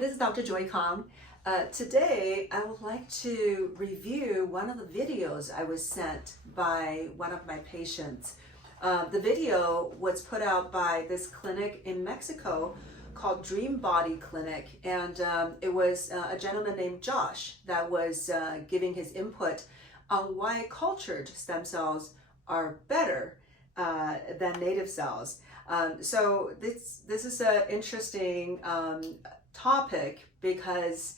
this is Dr. Joy Kong. Today, I would like to review one of the videos I was sent by one of my patients. The video was put out by this clinic in Mexico called Dream Body Clinic, and it was a gentleman named Josh that was giving his input on why cultured stem cells are better than native cells. So this is an interesting topic because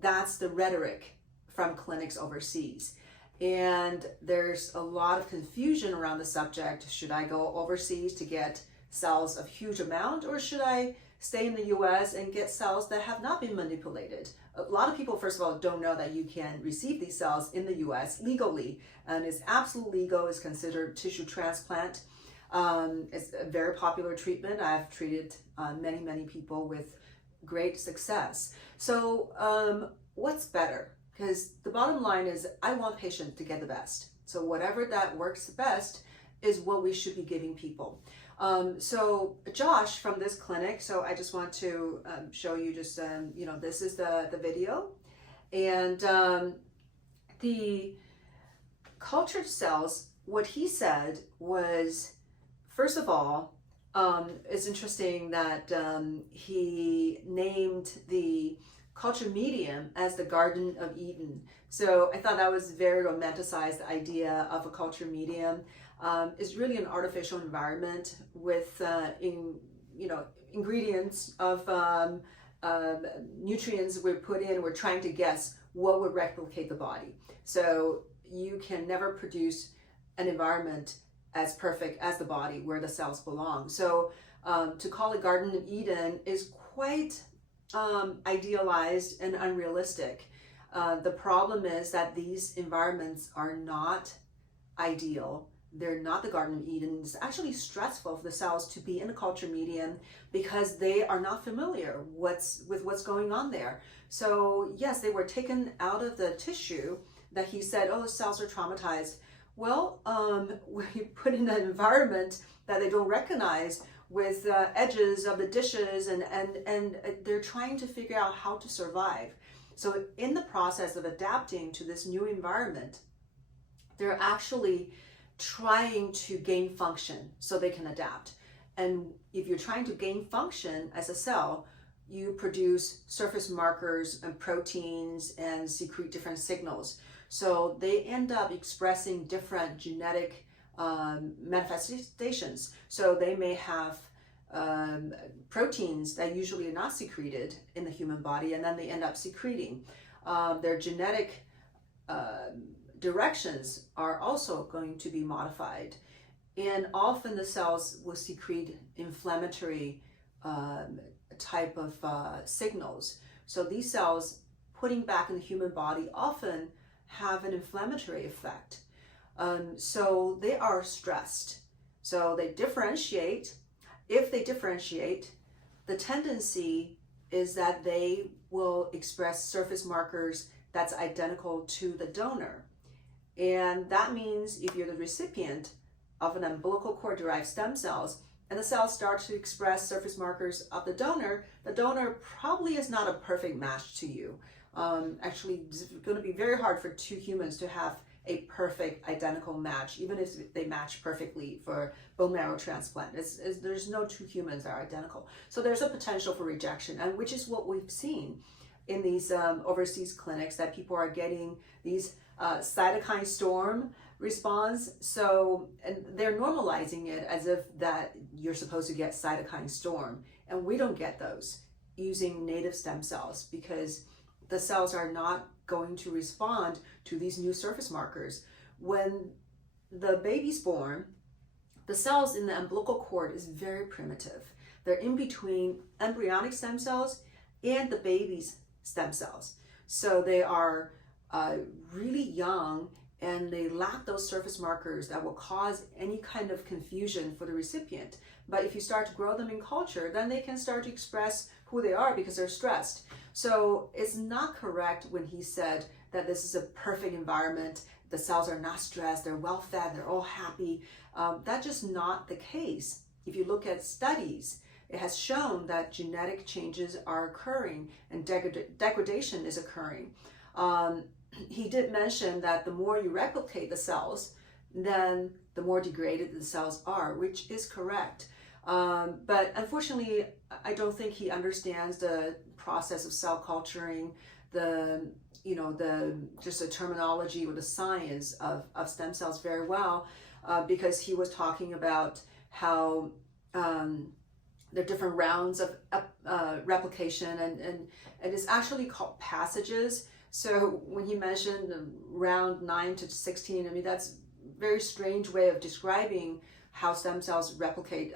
that's the rhetoric from clinics overseas. And there's a lot of confusion around the subject. Should I go overseas to get cells of huge amount, or should I stay in the US and get cells that have not been manipulated? A lot of people, first of all, don't know that you can receive these cells in the US legally, and it's absolutely legal. It's considered tissue transplant. It's a very popular treatment. I've treated many people with great success. So what's better? Because the bottom line is I want patients to get the best. So whatever that works best is what we should be giving people. So Josh from this clinic, so I just want to show you just, this is the video. And the cultured cells, what he said was, first of all, it's interesting that he named the culture medium as the Garden of Eden. So I thought that was a very romanticized idea of a culture medium. It's really an artificial environment with ingredients of nutrients we put in. We're trying to guess what would replicate the body. So you can never produce an environment as perfect as the body where the cells belong. So to call it Garden of Eden is quite idealized and unrealistic. The problem is that these environments are not ideal. They're not the Garden of Eden. It's actually stressful for the cells to be in a culture medium because they are not familiar with what's going on there. So yes, they were taken out of the tissue that he said, oh, the cells are traumatized. Well, when you put in an environment that they don't recognize with edges of the dishes and they're trying to figure out how to survive. So in the process of adapting to this new environment, they're actually trying to gain function so they can adapt. And if you're trying to gain function as a cell, you produce surface markers and proteins and secrete different signals. So they end up expressing different genetic manifestations. So they may have proteins that usually are not secreted in the human body, and then they end up secreting. Their genetic directions are also going to be modified. And often the cells will secrete inflammatory type of signals. So these cells putting back in the human body often have an inflammatory effect. So they are stressed. So they differentiate. If they differentiate, the tendency is that they will express surface markers that's identical to the donor. And that means if you're the recipient of an umbilical cord derived stem cells and the cells start to express surface markers of the donor probably is not a perfect match to you. Actually, it's going to be very hard for two humans to have a perfect identical match, even if they match perfectly for bone marrow transplant. There's no two humans that are identical. So there's a potential for rejection, and which is what we've seen in these overseas clinics, that people are getting these cytokine storm response. So, and they're normalizing it as if that you're supposed to get cytokine storm, and we don't get those using native stem cells because the cells are not going to respond to these new surface markers. When the baby's born, the cells in the umbilical cord is very primitive. They're in between embryonic stem cells and the baby's stem cells. So they are really young, and they lack those surface markers that will cause any kind of confusion for the recipient. But if you start to grow them in culture, then they can start to express who they are because they're stressed. So it's not correct when he said that this is a perfect environment, the cells are not stressed, they're well fed, they're all happy. That's just not the case. If you look at studies it has shown that genetic changes are occurring and degradation is occurring. He did mention that the more you replicate the cells, then the more degraded the cells are, which is correct. But unfortunately, I don't think he understands the process of cell culturing, just the terminology or the science of stem cells very well, because he was talking about how there are different rounds of replication, and it's actually called passages. So when he mentioned round 9 to 16, I mean, that's a very strange way of describing how stem cells replicate.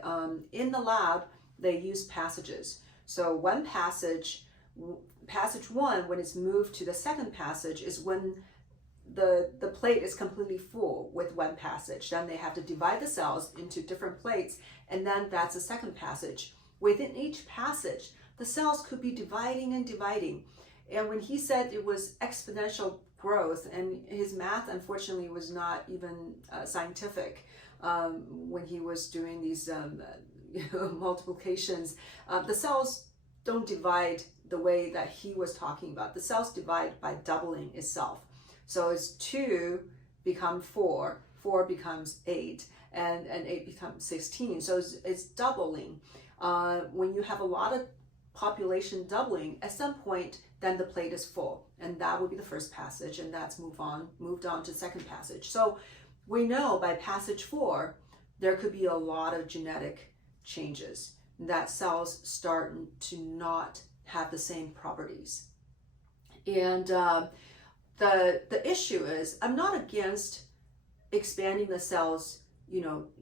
In the lab, they use passages. So one passage 1, when it's moved to the second passage, is when the plate is completely full with one passage. Then they have to divide the cells into different plates, and then that's the second passage. Within each passage, the cells could be dividing and dividing. And when he said it was exponential growth, and his math unfortunately was not even scientific when he was doing these multiplications, the cells don't divide the way that he was talking about. The cells divide by doubling itself. So it's 2 become 4, 4 becomes 8, and 8 becomes 16. So it's doubling. When you have a lot of population doubling, at some point, then the plate is full, and that would be the first passage, and that's moved on to second passage. So we know by passage 4, there could be a lot of genetic changes that cells start to not have the same properties. And the issue is, I'm not against expanding the cells,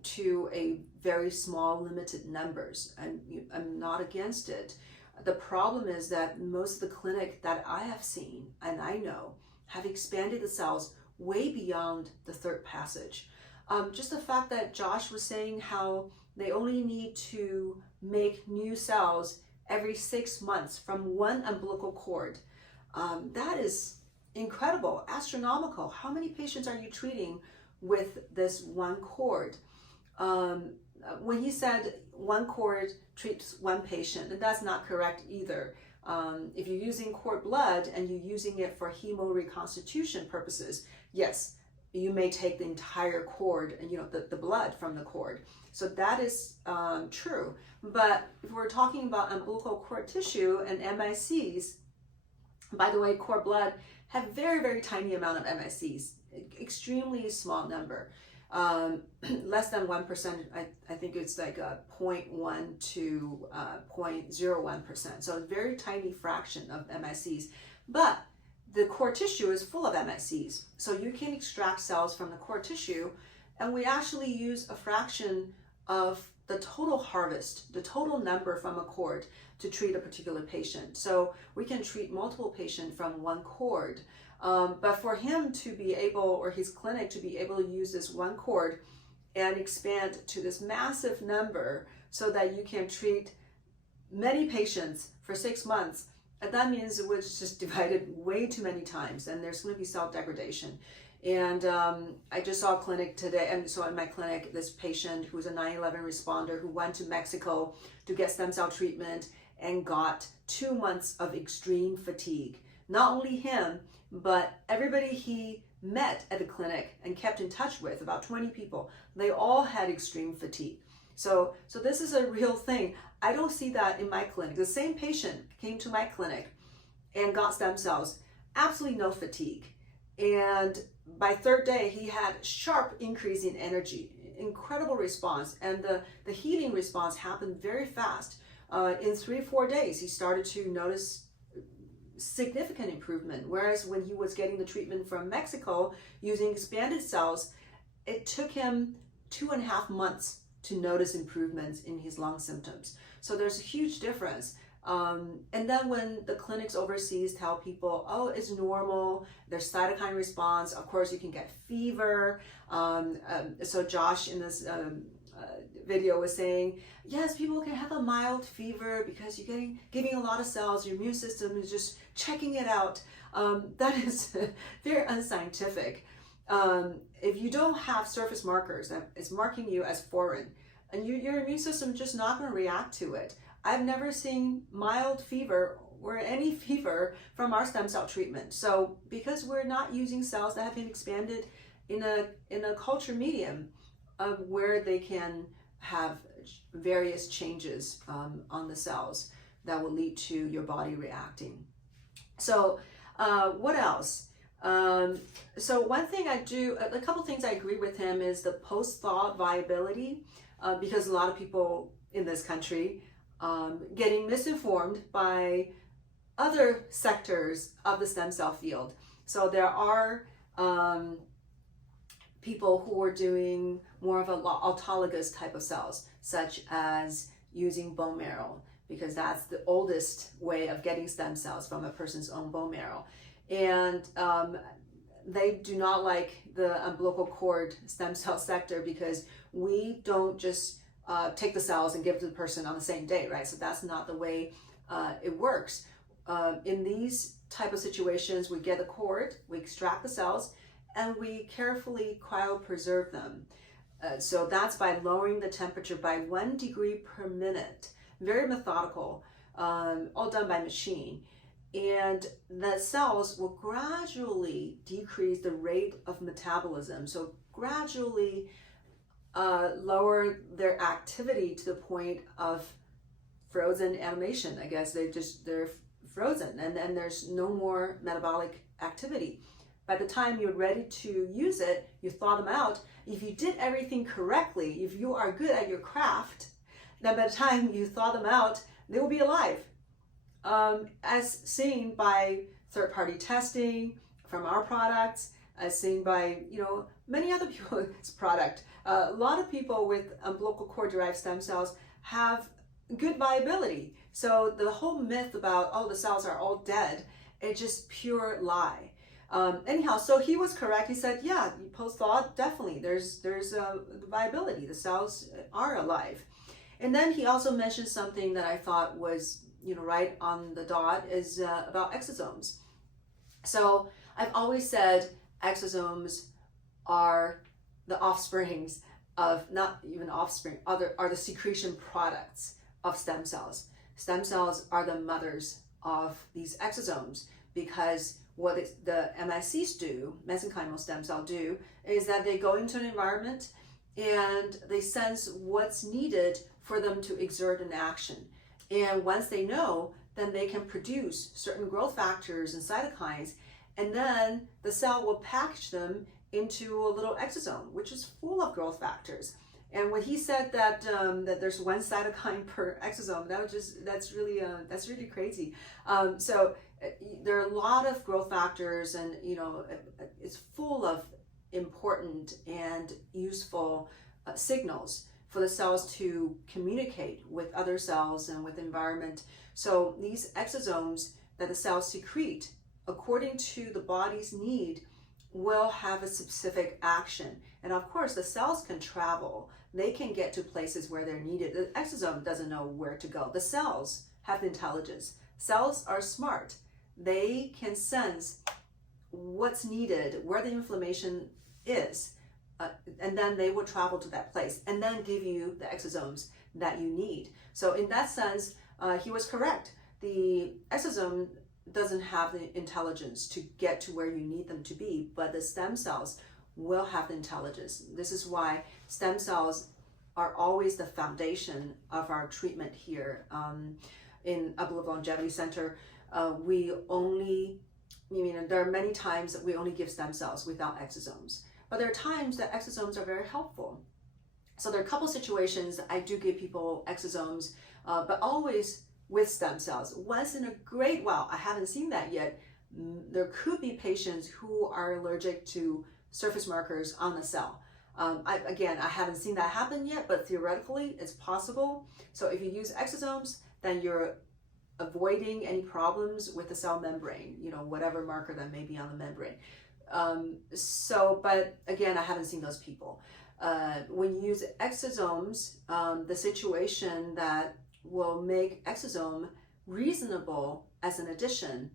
to a very small limited numbers, and I'm not against it. The problem is that most of the clinic that I have seen and I know have expanded the cells way beyond the third passage. Just the fact that Josh was saying how they only need to make new cells every 6 months from one umbilical cord. That is incredible, astronomical. How many patients are you treating with this one cord? When he said one cord treats one patient, and that's not correct either. If you're using cord blood and you're using it for hemoreconstitution purposes, yes, you may take the entire cord and the blood from the cord. So that is true. But if we're talking about umbilical cord tissue and MSCs, by the way, cord blood have very, very tiny amount of MSCs, extremely small number. Less than 1%, I think it's like a 0.1 to 0.01%. So a very tiny fraction of MSCs. But the cord tissue is full of MSCs. So you can extract cells from the cord tissue, and we actually use a fraction of the total harvest, the total number from a cord to treat a particular patient. So we can treat multiple patients from one cord. But for him to be able, or his clinic to be able to use this one cord and expand to this massive number so that you can treat many patients for 6 months, that means it was just divided way too many times, and there's going to be cell degradation. And I just saw a clinic today, and so in my clinic, this patient who was a 9/11 responder who went to Mexico to get stem cell treatment and got 2 months of extreme fatigue. Not only him, but everybody he met at the clinic and kept in touch with, about 20 people, they all had extreme fatigue. So this is a real thing. I don't see that in my clinic. The same patient came to my clinic and got stem cells, absolutely no fatigue. And by third day, he had sharp increase in energy, incredible response. And the healing response happened very fast. In 3-4 days, he started to notice significant improvement. Whereas when he was getting the treatment from Mexico using expanded cells, it took him 2.5 months to notice improvements in his lung symptoms. So there's a huge difference. And then when the clinics overseas tell people, oh, it's normal, there's cytokine response, of course you can get fever. So Josh in this video was saying, yes, people can have a mild fever because you're giving a lot of cells, your immune system is just checking it out. That is very unscientific. If you don't have surface markers, it's marking you as foreign, and your immune system is just not going to react to it. I've never seen mild fever or any fever from our stem cell treatment. So because we're not using cells that have been expanded in a culture medium where they can have various changes on the cells that will lead to your body reacting. So what else? So one thing I do, a couple things I agree with him is the post-thaw viability, because a lot of people in this country getting misinformed by other sectors of the stem cell field. So there are people who are doing more of an autologous type of cells, such as using bone marrow, because that's the oldest way of getting stem cells from a person's own bone marrow. And they do not like the umbilical cord stem cell sector because we don't just take the cells and give it to the person on the same day, right? So that's not the way it works. In these type of situations, we get the cord, we extract the cells, and we carefully cryopreserve them. So that's by lowering the temperature by 1 degree per minute. Very methodical, all done by machine. And the cells will gradually decrease the rate of metabolism. So gradually lower their activity to the point of frozen animation. I guess they're frozen, and then there's no more metabolic activity. By the time you're ready to use it, you thaw them out. If you did everything correctly, if you are good at your craft, then by the time you thaw them out, they will be alive. As seen by third-party testing from our products, as seen by many other people's product. A lot of people with umbilical cord-derived stem cells have good viability. So the whole myth about, oh, the cells are all dead, it's just pure lie. Anyhow, so he was correct. He said, yeah, post-thaw, definitely, there's viability. The cells are alive. And then he also mentioned something that I thought was right on the dot, is about exosomes. So I've always said exosomes are the offsprings of, not even offspring, are the secretion products of stem cells. Stem cells are the mothers of these exosomes, because what the MSCs do, mesenchymal stem cell do, is that they go into an environment and they sense what's needed for them to exert an action. And once they know, then they can produce certain growth factors and cytokines, and then the cell will package them into a little exosome, which is full of growth factors. And when he said that that there's one cytokine per exosome, that's really crazy. So there are a lot of growth factors, and it's full of important and useful signals for the cells to communicate with other cells and with the environment. So these exosomes that the cells secrete, according to the body's need, will have a specific action. And of course, the cells can travel. They can get to places where they're needed. The exosome doesn't know where to go. The cells have intelligence. Cells are smart. They can sense what's needed, where the inflammation is, and then they will travel to that place and then give you the exosomes that you need. So in that sense, he was correct. The exosome doesn't have the intelligence to get to where you need them to be, but the stem cells will have the intelligence. This is why stem cells are always the foundation of our treatment here. In Blvd Longevity Center, there are many times that we only give stem cells without exosomes, but there are times that exosomes are very helpful. So there are a couple situations I do give people exosomes, but always with stem cells. Once in a great while, I haven't seen that yet, there could be patients who are allergic to surface markers on the cell. I haven't seen that happen yet, but theoretically it's possible. So if you use exosomes, then you're avoiding any problems with the cell membrane, whatever marker that may be on the membrane. But again, I haven't seen those people. When you use exosomes, the situation that will make exosome reasonable as an addition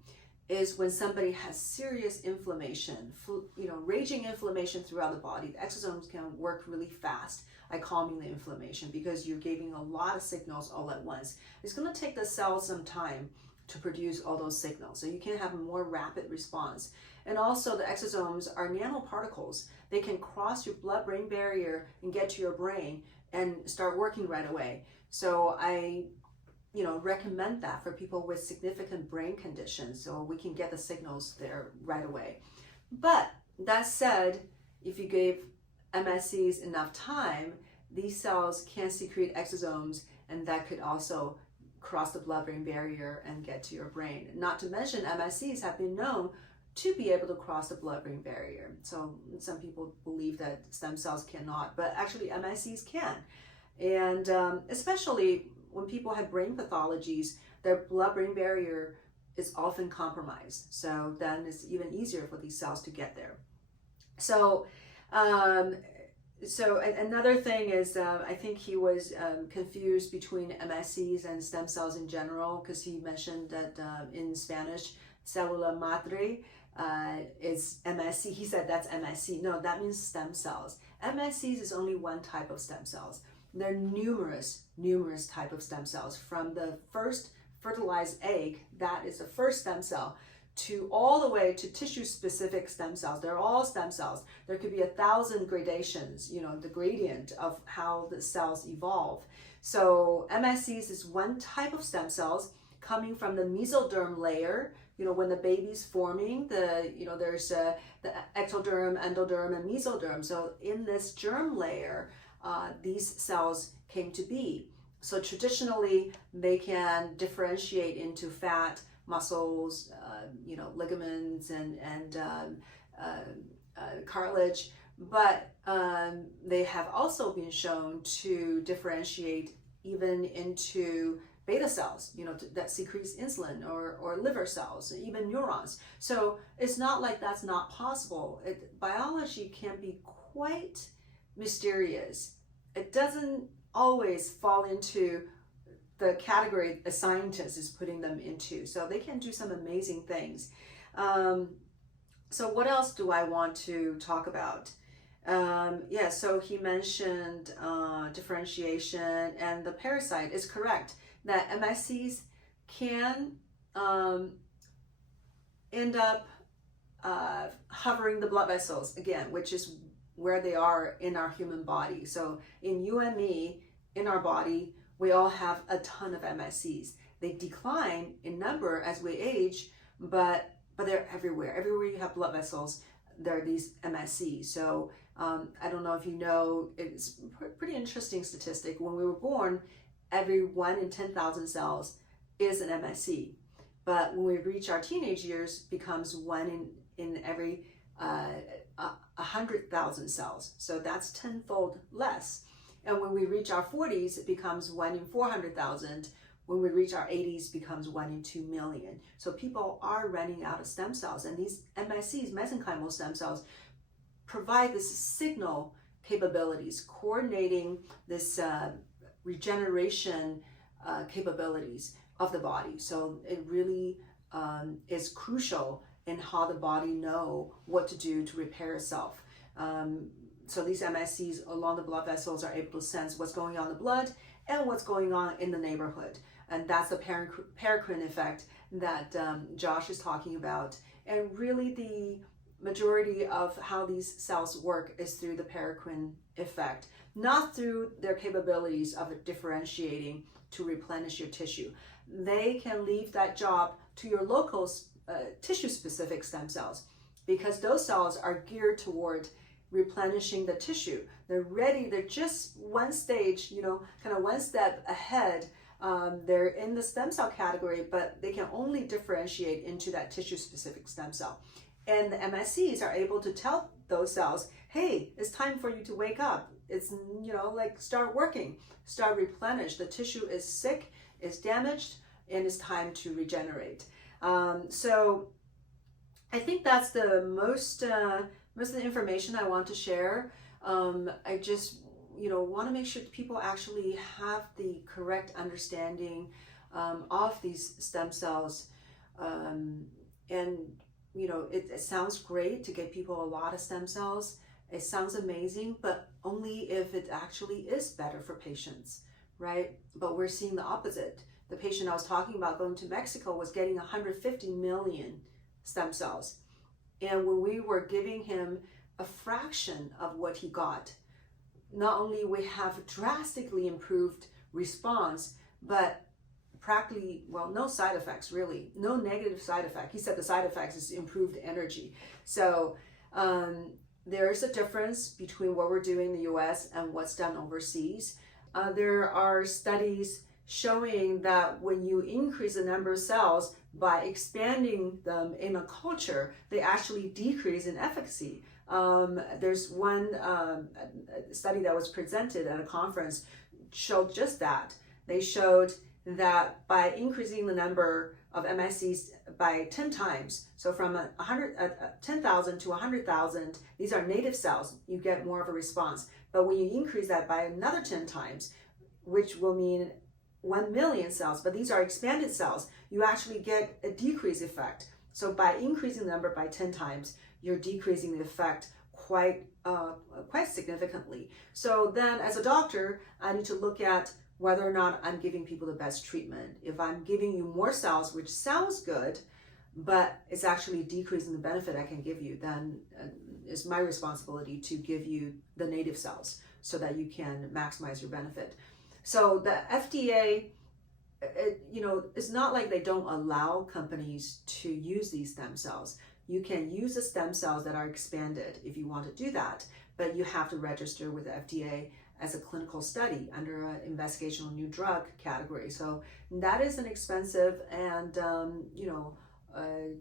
is when somebody has serious inflammation, raging inflammation throughout the body. The exosomes can work really fast at calming the inflammation because you're giving a lot of signals all at once. It's going to take the cell some time to produce all those signals, so you can have a more rapid response. And also the exosomes are nanoparticles. They can cross your blood-brain barrier and get to your brain and start working right away. So I recommend that for people with significant brain conditions, so we can get the signals there right away. But that said, if you gave MSCs enough time, these cells can secrete exosomes, and that could also cross the blood-brain barrier and get to your brain. Not to mention, MSCs have been known to be able to cross the blood-brain barrier. So some people believe that stem cells cannot, but actually MSCs can. And especially when people have brain pathologies, their blood-brain barrier is often compromised. So then it's even easier for these cells to get there. So, another thing is, I think he was confused between MSCs and stem cells in general, because he mentioned that in Spanish, célula madre is MSC. He said that's MSC. No, that means stem cells. MSCs is only one type of stem cells. There are numerous type of stem cells, from the first fertilized egg, that is the first stem cell, to all the way to tissue-specific stem cells. They're all stem cells. There could be 1,000 gradations, the gradient of how the cells evolve. So MSCs is one type of stem cells coming from the mesoderm layer. When the baby's forming, there's the ectoderm, endoderm, and mesoderm. So in this germ layer, these cells came to be. So traditionally, they can differentiate into fat, muscles, ligaments, and cartilage. But they have also been shown to differentiate even into beta cells, that secretes insulin, or liver cells, even neurons. So it's not like that's not possible. Biology can be quite mysterious. It doesn't always fall into the category a scientist is putting them into. So they can do some amazing things. So what else do I want to talk about? So he mentioned differentiation, and the parasite is correct that MSCs can end up hovering the blood vessels again, which is where they are in our human body. So in you and me, in our body, we all have a ton of MSCs. They decline in number as we age, but they're everywhere. Everywhere you have blood vessels, there are these MSCs. So I don't know if you know, it's a pretty interesting statistic. When we were born, every 1 in 10,000 cells is an MSC. But when we reach our teenage years, becomes 1 in every 100,000 cells. So that's tenfold less. And when we reach our 40s, it becomes 1 in 400,000. When we reach our 80s, becomes 1 in 2 million. So people are running out of stem cells, and these MSCs, mesenchymal stem cells, provide this signal capabilities, coordinating this regeneration capabilities of the body. So it really is crucial in how the body know what to do to repair itself. So these MSCs along the blood vessels are able to sense what's going on in the blood and what's going on in the neighborhood. And that's the Paracin Effect that Josh is talking about. And really the majority of how these cells work is through the Paracin Effect, not through their capabilities of differentiating to replenish your tissue. They can leave that job to your local tissue-specific stem cells, because those cells are geared toward replenishing the tissue. They're ready, they're just one stage, kind of one step ahead. They're in the stem cell category, but they can only differentiate into that tissue-specific stem cell. And the MSCs are able to tell those cells, hey, it's time for you to wake up. It's, start working, start replenish. The tissue is sick, it's damaged, and it's time to regenerate. So I think that's the most of the information I want to share. I just, want to make sure that people actually have the correct understanding of these stem cells. And it sounds great to get people a lot of stem cells. It sounds amazing, but only if it actually is better for patients, right? But we're seeing the opposite. The patient I was talking about going to Mexico was getting 150 million stem cells. And when we were giving him a fraction of what he got, not only we have drastically improved response, but practically, well, no side effects really, no negative side effect. He said the side effects is improved energy. So there is a difference between what we're doing in the US and what's done overseas. There are studies showing that when you increase the number of cells by expanding them in a culture, they actually decrease in efficacy. There's one study that was presented at a conference showed just that. They showed that by increasing the number of MSCs by 10 times, so from 10,000 to 100,000, these are native cells, you get more of a response. But when you increase that by another 10 times, which will mean 1 million cells, but these are expanded cells, you actually get a decrease effect. So by increasing the number by 10 times, you're decreasing the effect quite significantly. So then as a doctor, I need to look at whether or not I'm giving people the best treatment. If I'm giving you more cells, which sounds good, but it's actually decreasing the benefit I can give you, then it's my responsibility to give you the native cells so that you can maximize your benefit. So the FDA, it's not like they don't allow companies to use these stem cells. You can use the stem cells that are expanded if you want to do that, but you have to register with the FDA as a clinical study under an investigational new drug category. So that is an expensive and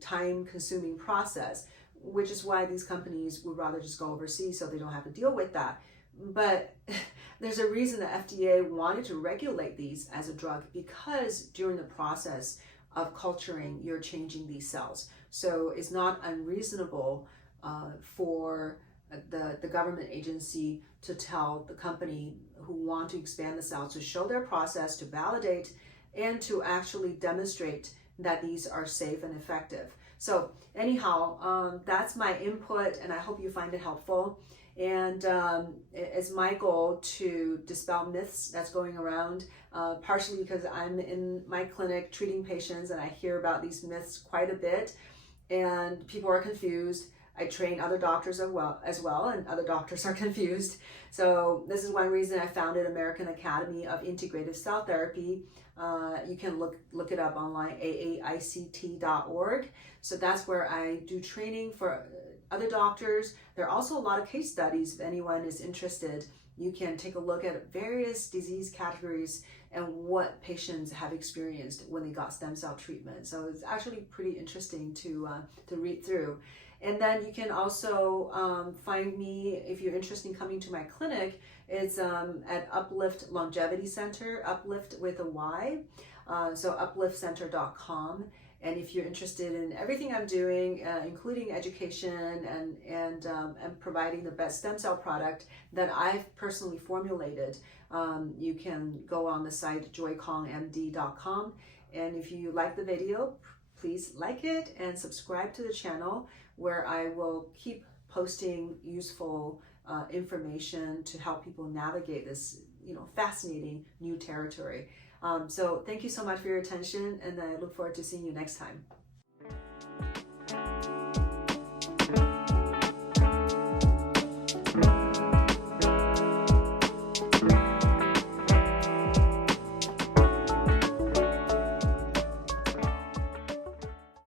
time-consuming process, which is why these companies would rather just go overseas so they don't have to deal with that. But there's a reason the FDA wanted to regulate these as a drug, because during the process of culturing, you're changing these cells. So it's not unreasonable for the government agency to tell the company who want to expand the cells to show their process, to validate, and to actually demonstrate that these are safe and effective. So anyhow, that's my input, and I hope you find it helpful. And it's my goal to dispel myths that's going around, partially because I'm in my clinic treating patients and I hear about these myths quite a bit, and people are confused. I train other doctors as well, and other doctors are confused. So this is one reason I founded American Academy of Integrative Cell Therapy. You can look it up online, aaict.org. So that's where I do training for other doctors. There are also a lot of case studies. If anyone is interested, you can take a look at various disease categories and what patients have experienced when they got stem cell treatment. So it's actually pretty interesting to read through. And then you can also find me, if you're interested in coming to my clinic, it's at Uplift Longevity Center, Uplift with a Y, so upliftcenter.com. And if you're interested in everything I'm doing, including education and providing the best stem cell product that I've personally formulated, you can go on the site joykongmd.com. And if you like the video, please like it and subscribe to the channel, where I will keep posting useful information to help people navigate this fascinating new territory. So thank you so much for your attention, and I look forward to seeing you next time.